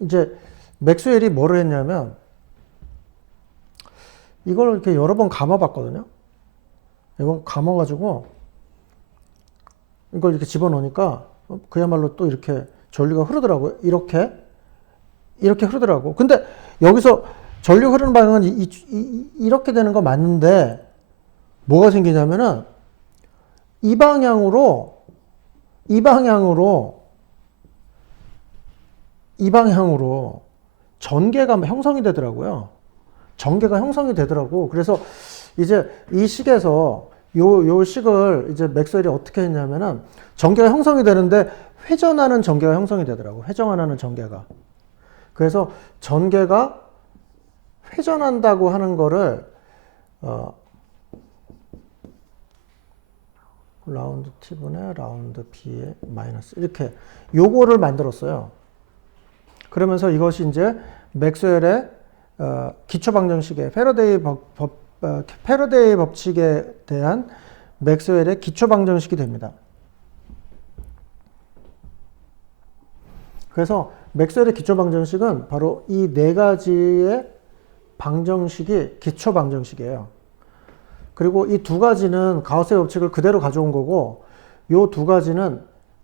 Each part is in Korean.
이제 맥스웰이 뭐를 했냐면 이걸 이렇게 여러 번 감아봤거든요. 이건 감아가지고 이걸 이렇게 집어넣으니까 그야말로 또 이렇게 전류가 흐르더라고요. 이렇게 흐르더라고. 근데 여기서 전류 흐르는 방향은 이렇게 되는 거 맞는데 뭐가 생기냐면은 이 방향으로 전개가 형성이 되더라고요. 전개가 형성이 되더라고. 그래서 이제 이 식에서 요 식을 이제 맥스웰이 어떻게 했냐면은 전개가 형성이 되는데 회전하는 전개가 형성이 되더라고. 회전하는 전개가. 그래서 전개가 회전한다고 하는 거를 라운드 t분의 라운드 b의 마이너스 이렇게 요거를 만들었어요. 그러면서 이것이 이제 맥스웰의 기초 방정식의 패러데이 법칙에 대한 맥스웰의 기초 방정식이 됩니다. 그래서 맥스웰의 기초 방정식은 바로 이 네 가지의 방정식이 기초 방정식이에요. 그리고 이 두 가지는 가우스의 법칙을 그대로 가져온 거고, 요 두 가지는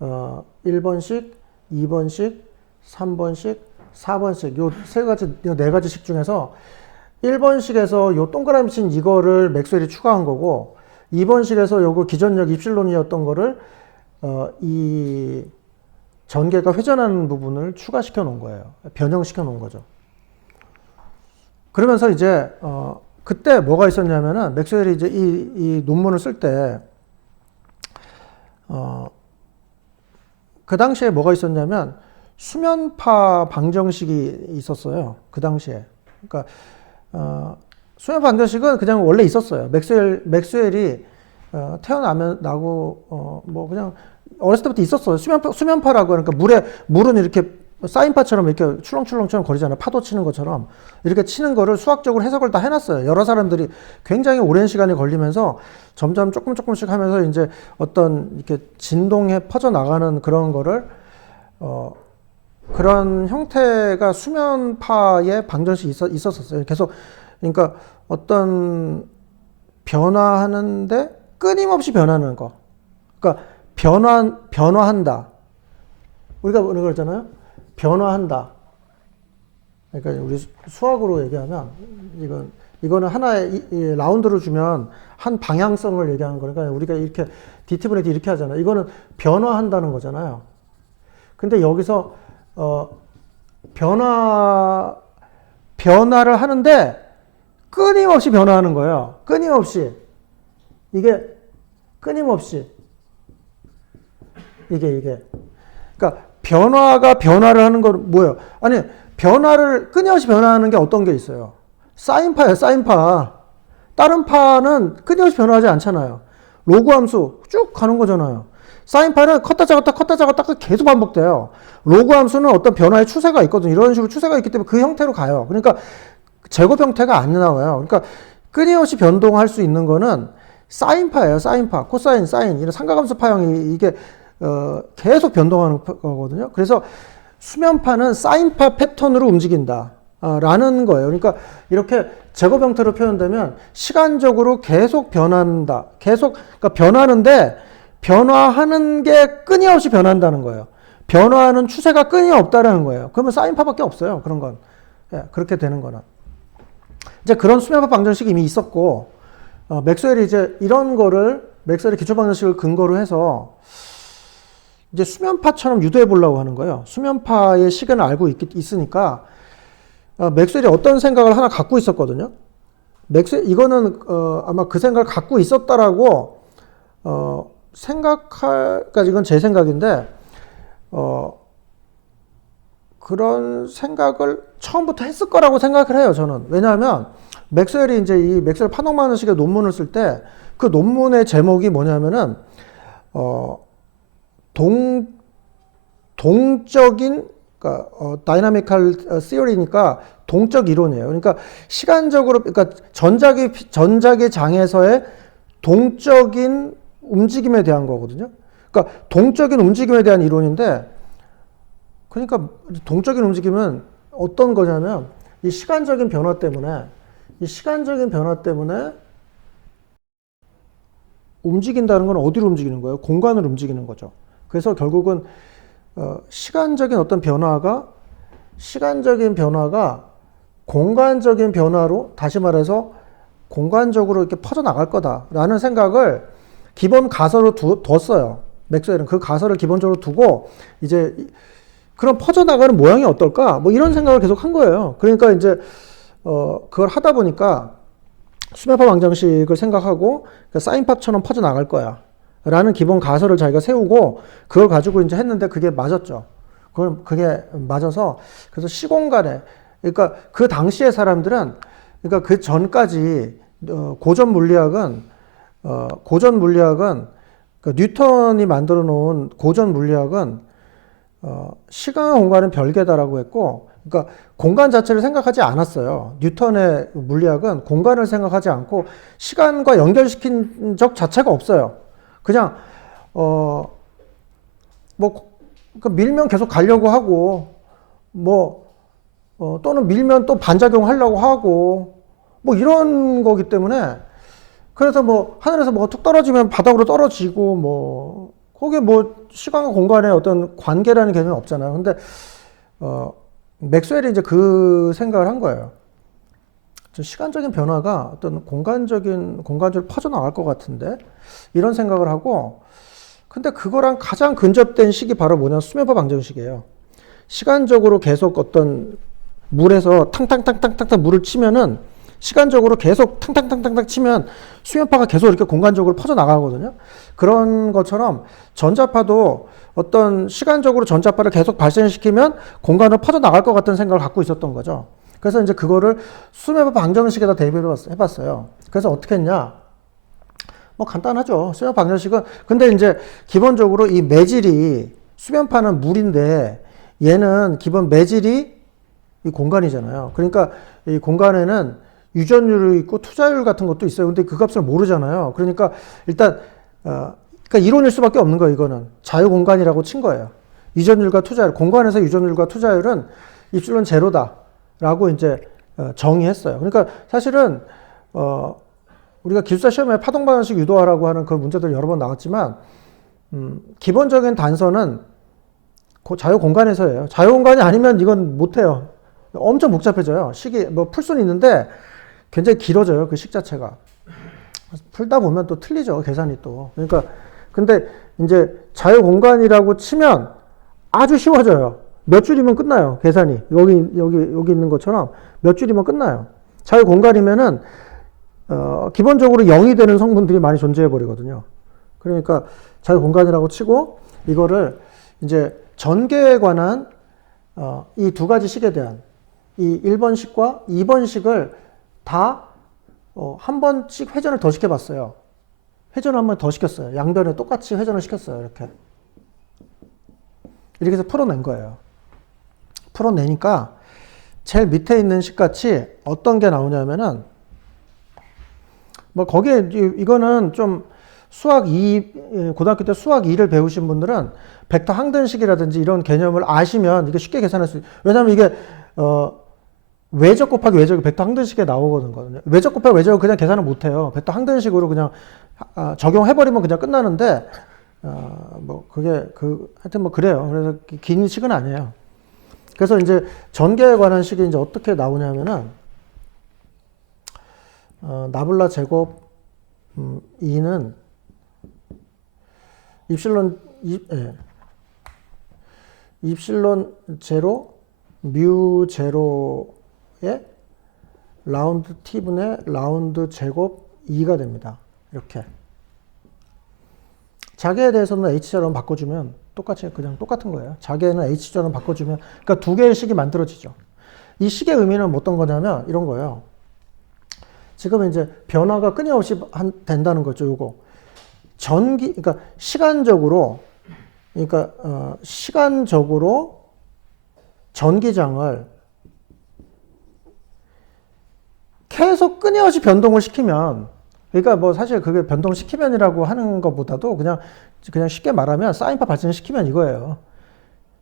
1번식, 2번식, 3번식, 4번식 요 세 가지, 요 네 가지식 중에서 1번식에서 요 동그라미 친 이거를 맥스웰이 추가한 거고, 2번식에서 요거 기전력 입실론이었던 거를 이 전개가 회전하는 부분을 추가시켜 놓은 거예요. 변형시켜 놓은 거죠. 그러면서 이제 그때 뭐가 있었냐면은 맥스웰이 이제 이 논문을 쓸 때 그 당시에 뭐가 있었냐면 수면파 방정식이 있었어요. 그 당시에. 그러니까 수면파 방정식은 그냥 원래 있었어요. 맥스웰이 태어나고 뭐 그냥 어렸을 때부터 있었어요. 수면파라고. 그러니까 물은 이렇게 사인파처럼 이렇게 출렁출렁처럼 거리잖아요. 파도 치는 것처럼. 이렇게 치는 거를 수학적으로 해석을 다 해놨어요. 여러 사람들이 굉장히 오랜 시간이 걸리면서 점점 조금씩 하면서 이제 어떤 이렇게 진동에 퍼져나가는 그런 거를, 그런 형태가 수면파의 방정식이 있었어요. 계속, 그러니까 어떤 변화하는데 끊임없이 변하는 거. 그러니까 변화한다. 우리가 그러잖아요. 변화한다. 그러니까 우리 수학으로 얘기하면 이거는 하나의 라운드를 주면 한 방향성을 얘기하는 거니까 우리가 이렇게 dt분의 d 이렇게 하잖아요. 이거는 변화한다는 거잖아요. 근데 여기서 변화를 하는데 끊임없이 변화하는 거예요. 끊임없이. 이게 끊임없이. 이게. 그러니까 변화를 하는 건 뭐예요? 아니, 변화를 끊임없이 변화하는 게 어떤 게 있어요? 사인파예요, 사인파. 다른 파는 끊임없이 변화하지 않잖아요. 로그 함수 쭉 가는 거잖아요. 사인파는 컸다 작았다 계속 반복돼요. 로그 함수는 어떤 변화의 추세가 있거든요. 이런 식으로 추세가 있기 때문에 그 형태로 가요. 그러니까 제곱 형태가 안 나와요. 그러니까 끊임없이 변동할 수 있는 거는 사인파예요, 사인파. 코사인, 사인. 이런 삼각함수 파형이 이게 계속 변동하는 거거든요. 그래서 수면파는 사인파 패턴으로 움직인다. 라는 거예요. 그러니까 이렇게 제곱 형태로 표현되면 시간적으로 계속 변한다. 그러니까 변하는데 변화하는 게 끊임없이 변한다는 거예요. 변화하는 추세가 끊임없다라는 거예요. 그러면 사인파밖에 없어요. 그런 건. 예, 그렇게 되는 거는. 이제 그런 수면파 방정식이 이미 있었고, 맥스웰이 이제 이런 거를, 맥스웰의 기초 방정식을 근거로 해서 이제 수면파처럼 유도해 보려고 하는 거예요. 수면파의 시간을 알고 있으니까 맥스웰이 어떤 생각을 하나 갖고 있었거든요. 이거는 아마 그 생각을 갖고 있었다라고 그러니까 이건 제 생각인데 그런 생각을 처음부터 했을 거라고 생각을 해요. 저는. 왜냐하면 맥스웰이 이제 이 맥스웰 파동 방정식의 논문을 쓸 때 그 논문의 제목이 뭐냐면은 동적인, 그러니까 다이나미컬 시어리니까 동적 이론이에요. 그러니까 시간적으로, 그러니까 전자기 장에서의 동적인 움직임에 대한 거거든요. 그러니까 동적인 움직임에 대한 이론인데 그러니까 동적인 움직임은 어떤 거냐면 이 시간적인 변화 때문에 움직인다는 건 어디로 움직이는 거예요? 공간을 움직이는 거죠. 그래서 결국은 시간적인 어떤 시간적인 변화가 공간적인 변화로, 다시 말해서 공간적으로 이렇게 퍼져나갈 거다라는 생각을 기본 가설로 뒀어요. 맥스웰은 그 가설을 기본적으로 두고 이제 그런 퍼져나가는 모양이 어떨까? 뭐 이런 생각을 계속 한 거예요. 그러니까 이제 그걸 하다 보니까 수면파 방정식을 생각하고 사인팝처럼 퍼져나갈 거야 라는 기본 가설을 자기가 세우고 그걸 가지고 이제 했는데 그게 맞았죠. 그게 맞아서 그래서 시공간에, 그러니까 그 당시의 사람들은, 그러니까 그 전까지 고전 물리학은 그 뉴턴이 만들어 놓은 고전 물리학은 시간과 공간은 별개다라고 했고, 그러니까 공간 자체를 생각하지 않았어요. 뉴턴의 물리학은 공간을 생각하지 않고 시간과 연결시킨 적 자체가 없어요. 그냥 밀면 계속 가려고 하고, 또는 밀면 또 반작용 하려고 하고, 이런 거기 때문에, 그래서 하늘에서 뭐가 툭 떨어지면 바닥으로 떨어지고, 거기에 시간과 공간의 어떤 관계라는 개념이 없잖아요. 근데, 맥스웰이 이제 그 생각을 한 거예요. 시간적인 변화가 어떤 공간적으로 퍼져나갈 것 같은데, 이런 생각을 하고, 근데 그거랑 가장 근접된 식이 바로 뭐냐, 수면파 방정식이에요. 시간적으로 계속 어떤 물에서 탕탕탕탕탕 물을 치면은 시간적으로 계속 탕탕탕탕탕 치면 수면파가 계속 이렇게 공간적으로 퍼져나가거든요. 그런 것처럼 전자파도 어떤 시간적으로 전자파를 계속 발생시키면 공간으로 퍼져나갈 것 같은 생각을 갖고 있었던 거죠. 그래서 이제 그거를 수면파 방정식에다 대입을 해봤어요. 그래서 어떻게 했냐? 간단하죠. 수면파 방정식은. 근데 이제 기본적으로 이 매질이, 수면파는 물인데 얘는 기본 매질이 이 공간이잖아요. 그러니까 이 공간에는 유전율이 있고 투자율 같은 것도 있어요. 근데 그 값을 모르잖아요. 그러니까 일단 그러니까 이론일 수밖에 없는 거예요. 이거는 자유 공간이라고 친 거예요. 유전율과 투자율, 공간에서 유전율과 투자율은 입실론 제로다라고 이제 정의했어요. 그러니까 사실은 우리가 기숙사 시험에 파동 방정식 유도하라고 하는 그런 문제들 여러 번 나왔지만 기본적인 단서는 자유 공간에서예요. 자유 공간이 아니면 이건 못 해요. 엄청 복잡해져요. 식이 풀 수는 있는데 굉장히 길어져요. 그 식 자체가. 풀다 보면 또 틀리죠. 계산이 또. 그러니까 근데 이제 자유 공간이라고 치면 아주 쉬워져요. 몇 줄이면 끝나요. 계산이. 여기 있는 것처럼 몇 줄이면 끝나요. 자유 공간이면은 기본적으로 0이 되는 성분들이 많이 존재해 버리거든요. 그러니까 자유 공간이라고 치고 이거를 이제 전개에 관한 이 두 가지 식에 대한 이 1번식과 2번식을 다 한 번씩 회전을 더 시켜봤어요. 회전을 한 번 더 시켰어요. 양변에 똑같이 회전을 시켰어요. 이렇게 해서 풀어낸 거예요. 풀어내니까 제일 밑에 있는 식같이 어떤 게 나오냐면은 거기에 이거는 좀 수학 2, 고등학교 때 수학 2를 배우신 분들은 벡터 항등식이라든지 이런 개념을 아시면 이게 쉽게 계산할 수 있어요. 왜냐하면 이게 외적 곱하기 외적이 벡터 항등식에 나오거든요. 외적 곱하기 외적은 그냥 계산을 못해요. 벡터 항등식으로 그냥 적용해버리면 그냥 끝나는데 하여튼 그래요. 그래서 긴 식은 아니에요. 그래서 이제 전개에 관한 식이 이제 어떻게 나오냐면은 나블라 제곱 2는 입실론 제로 뮤 제로의 라운드 t분의 라운드 제곱 2가 됩니다. 이렇게. 자개에 대해서는 h자로 바꿔주면 그냥 똑같은 거예요. 자개는 h자로 바꿔주면, 그러니까 두 개의 식이 만들어지죠. 이 식의 의미는 어떤 거냐면 이런 거예요. 지금 이제 변화가 끊임없이 된다는 거죠. 요거 그러니까 시간적으로 전기장을 계속 끊임없이 변동을 시키면, 그러니까 사실 그게 변동시키면이라고 하는 것보다도 그냥 쉽게 말하면 사인파 발생시키면 이거예요.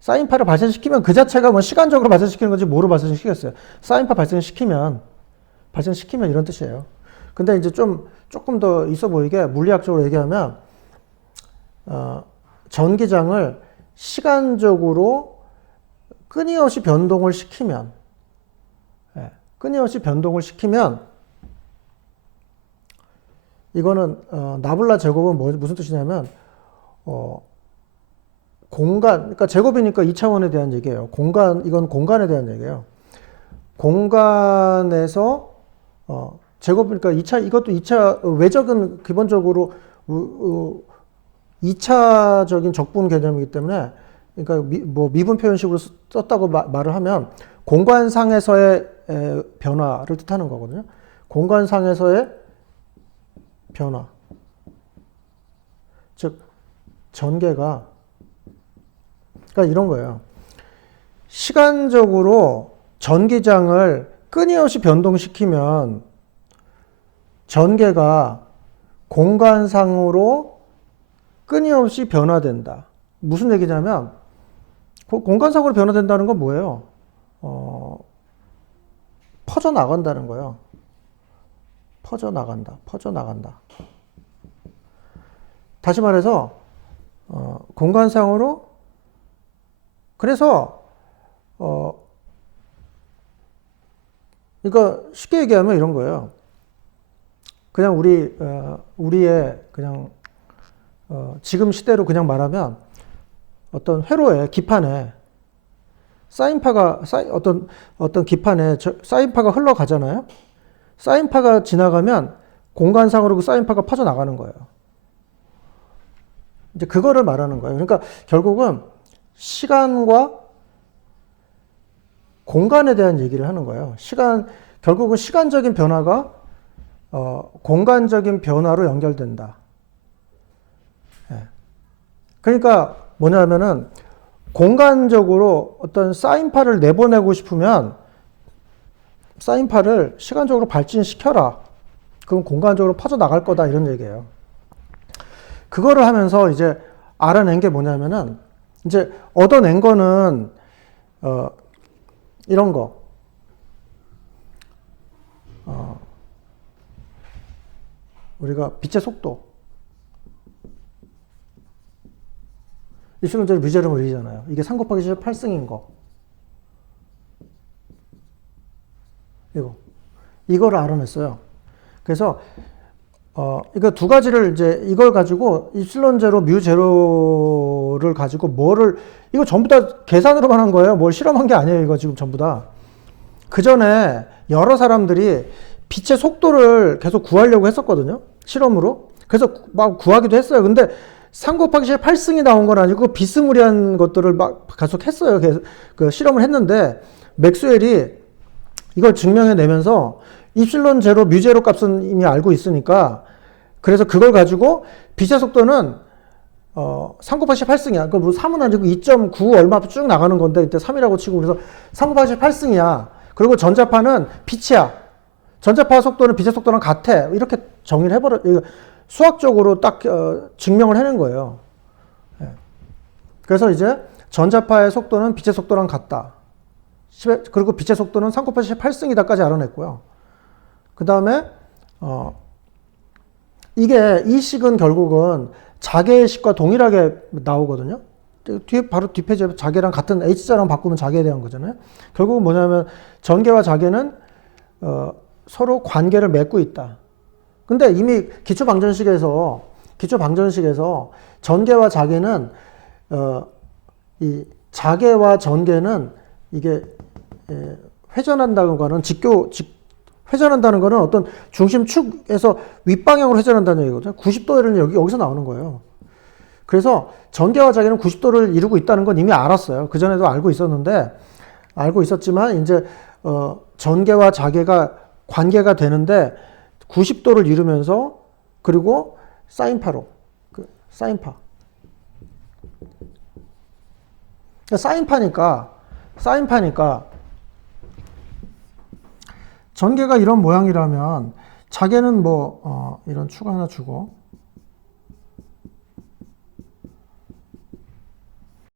사인파를 발생시키면 그 자체가 뭐 시간적으로 발생시키는 건지 뭐로 발생시키겠어요. 사인파 발생시키면 이런 뜻이에요. 근데 이제 조금 더 있어 보이게 물리학적으로 얘기하면, 전기장을 시간적으로 끊임없이 변동을 시키면, 이거는 나블라 제곱은 무슨 뜻이냐면, 공간, 그러니까 제곱이니까 2차원에 대한 얘기예요. 이건 공간에 대한 얘기예요. 공간에서 제곱이니까 이것도 2차 외적은 기본적으로 2차적인 적분 개념이기 때문에, 그러니까 미분 표현식으로 썼다고 말을 하면 공간상에서의 변화를 뜻하는 거거든요. 공간상에서의 변화. 즉 전개가, 그러니까 이런 거예요. 시간적으로 전기장을 끊임없이 변동시키면 전개가 공간상으로 끊임없이 변화된다. 무슨 얘기냐면, 공간상으로 변화된다는 건 뭐예요? 퍼져나간다는 거예요. 퍼져나간다. 다시 말해서, 공간상으로, 그래서, 그러니까 쉽게 얘기하면 이런 거예요. 그냥 우리의 그냥, 지금 시대로 그냥 말하면 어떤 회로에, 기판에 사인파가, 어떤 기판에 사인파가 흘러가잖아요. 사인파가 지나가면 공간상으로 그 사인파가 퍼져나가는 거예요. 이제 그거를 말하는 거예요. 그러니까 결국은 시간과 공간에 대한 얘기를 하는 거예요. 결국은 시간적인 변화가 공간적인 변화로 연결된다. 그러니까 뭐냐면은 공간적으로 어떤 사인파를 내보내고 싶으면 사인파를 시간적으로 발진시켜라. 그럼 공간적으로 퍼져나갈 거다. 이런 얘기예요. 그거를 하면서 이제 알아낸 게 뭐냐면은, 이제 얻어낸 거는 이런 거. 우리가 빛의 속도. 입술론자를 뮤제르물 1이잖아요. 이게 3 곱하기 10 8승인 거. 이거를 알아냈어요. 그래서 이거 두 가지를 이제 이걸 가지고 입실론 제로, 뮤 제로를 가지고 이거 전부 다 계산으로만 한 거예요. 뭘 실험한 게 아니에요. 이거 지금 전부 다. 그 전에 여러 사람들이 빛의 속도를 계속 구하려고 했었거든요. 실험으로. 그래서 막 구하기도 했어요. 근데 3 곱하기 10 8승이 나온 건 아니고 비스무리한 것들을 막 계속 했어요. 그 실험을 했는데 맥스웰이 이걸 증명해내면서 입실론 제로, 뮤 제로 값은 이미 알고 있으니까, 그래서 그걸 가지고 빛의 속도는 3 곱하기 10 8승이야. 그럼 뭐 3은 아니고 2.9 얼마 쭉 나가는 건데 이때 3이라고 치고, 그래서 3 곱하기 10 8승이야. 그리고 전자파는 빛이야. 전자파 속도는 빛의 속도랑 같아. 이렇게 정의를 해버려. 수학적으로 딱 증명을 해낸 거예요. 그래서 이제 전자파의 속도는 빛의 속도랑 같다. 그리고 빛의 속도는 3 곱하기 10 8승이다까지 알아냈고요. 그 다음에 이 식은 결국은 자개의 식과 동일하게 나오거든요. 바로 뒷페이지에 자개랑 같은 H자랑 바꾸면 자개에 대한 거잖아요. 결국은 뭐냐면 전개와 자개는 서로 관계를 맺고 있다. 근데 이미 기초방정식에서 전개와 자개는 이 자개와 전개는 이게 회전한다는 거는 회전한다는 거는 어떤 중심축에서 윗방향으로 회전한다는 얘기거든요. 90도는 여기서 나오는 거예요. 그래서 전개와 자개는 90도를 이루고 있다는 건 이미 알았어요. 그전에도 알고 있었지만 이제 전개와 자개가 관계가 되는데 90도를 이루면서, 그리고 사인파로, 사인파니까 전개가 이런 모양이라면 자개는 이런 축 하나 주고,